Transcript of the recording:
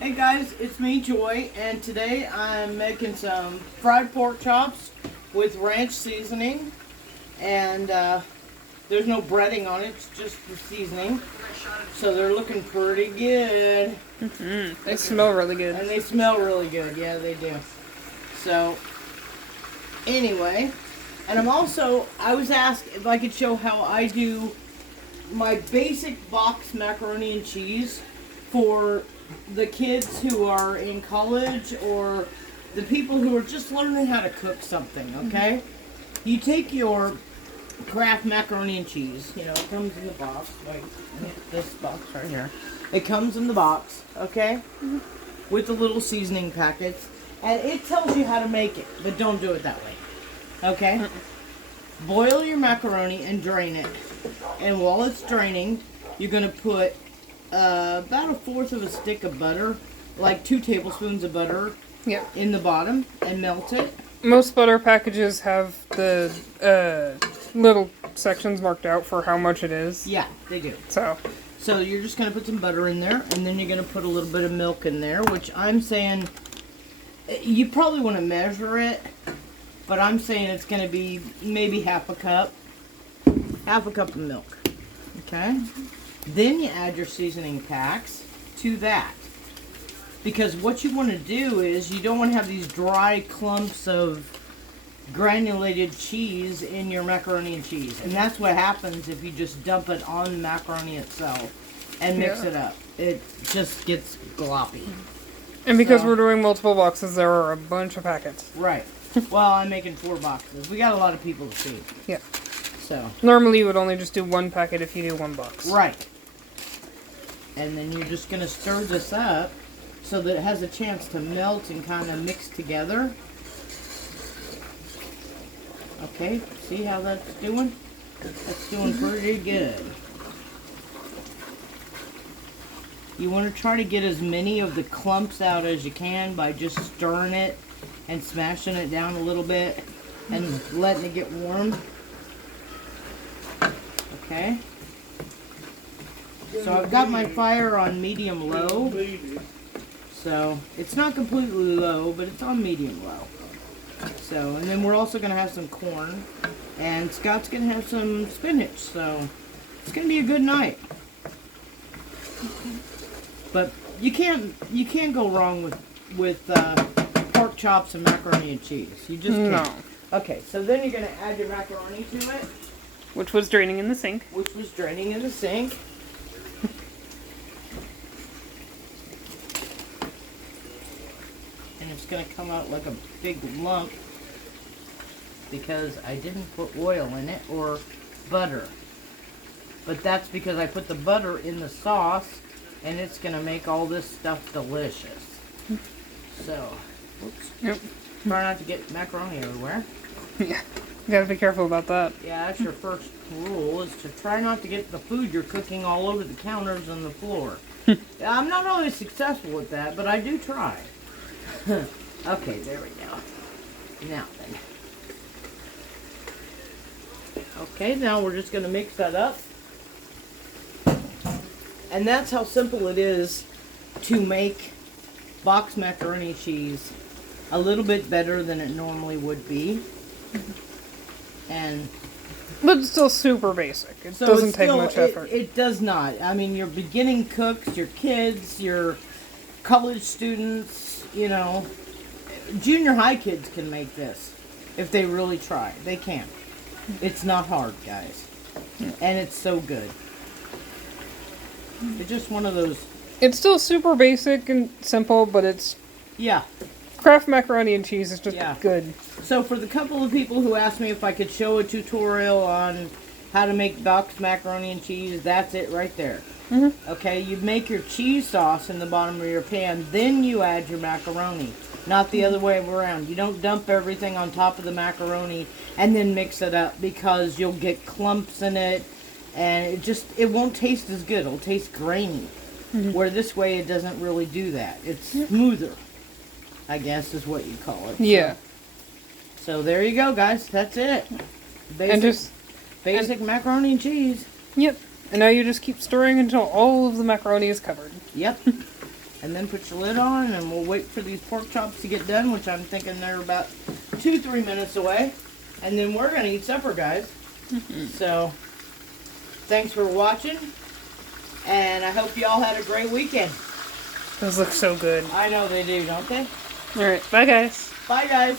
Hey guys, it's me, Joy, and today I'm making some fried pork chops with ranch seasoning, and there's no breading on it, it's just the seasoning. So they're looking pretty good. They smell really good. And they smell really good, yeah they do. So, anyway, and I was asked if I could show how I do my basic box macaroni and cheese for the kids who are in college or the people who are just learning how to cook something, okay? You take your Kraft macaroni and cheese, it comes in the box, like this box right here. It comes in the box, okay? With the little seasoning packets. And it tells you how to make it, but don't do it that way, okay? Boil your macaroni and drain it. And while it's draining, you're going to put about a fourth of a stick of butter, like 2 tablespoons of butter, Yeah. in the bottom, and melt it. Most butter packages have the little sections marked out for how much it is. Yeah, they do. So you're just going to put some butter in there, and then you're going to put a little bit of milk in there, which I'm saying, you probably want to measure it, but I'm saying it's going to be maybe half a cup of milk, okay? Then you add your seasoning packs to that. Because what you want to do is you don't want to have these dry clumps of granulated cheese in your macaroni and cheese. And that's what happens if you just dump it on the macaroni itself and mix it up. It just gets gloppy. and because So- we're doing multiple boxes, there are a bunch of packets. Right. Well, I'm making 4 boxes. We got a lot of people to feed. Yeah. So, Normally you would only just do one packet if you do one box. right. And then you're just going to stir this up so that it has a chance to melt and kind of mix together. Okay, see how that's doing? That's doing pretty good. You want to try to get as many of the clumps out as you can by just stirring it and smashing it down a little bit and letting it get warm. Okay. So I've got my fire on medium low. So it's not completely low, but it's on medium low. So, and then we're also going to have some corn, and Scott's going to have some spinach. So it's going to be a good night. But you can't go wrong with pork chops and macaroni and cheese. You just can't. No. Okay, so then you're going to add your macaroni to it, Which was draining in the sink. which was draining in the sink. And it's going to come out like a big lump because I didn't put oil in it or butter. But that's because I put the butter in the sauce and it's going to make all this stuff delicious. So, oops, Yep. try not to get macaroni everywhere. Yeah. You gotta be careful about that. Yeah, that's your first rule, is to try not to get the food you're cooking all over the counters and the floor. I'm not always successful with that, but I do try. Okay, there we go. Now then. Okay, now we're just going to mix that up. And that's how simple it is to make box macaroni and cheese a little bit better than it normally would be. And But it's still super basic. It so doesn't it's take still- much effort. It does not. I mean, your beginning cooks, your kids, your college students, junior high kids can make this if they really try. They can. It's not hard, guys. And it's so good. It's just one of those, It's still super basic and simple, but it's yeah. Kraft macaroni and cheese is just Yeah. good. So for the couple of people who asked me if I could show a tutorial on how to make box macaroni and cheese, that's it right there. Okay, you make your cheese sauce in the bottom of your pan, then you add your macaroni. Not the other way around. You don't dump everything on top of the macaroni and then mix it up, because you'll get clumps in it and it won't taste as good. It'll taste grainy. Where this way it doesn't really do that. It's smoother, I guess is what you call it. Yeah. So there you go, guys. That's it. And just Basic macaroni and cheese. Yep. And now you just keep stirring until all of the macaroni is covered. Yep. and then put your lid on, and we'll wait for these pork chops to get done, which I'm thinking they're about 2-3 minutes away. And then we're gonna eat supper, guys. So, thanks for watching, and I hope you all had a great weekend. Those look so good. I know they do, don't they? Alright, bye guys. Bye, guys.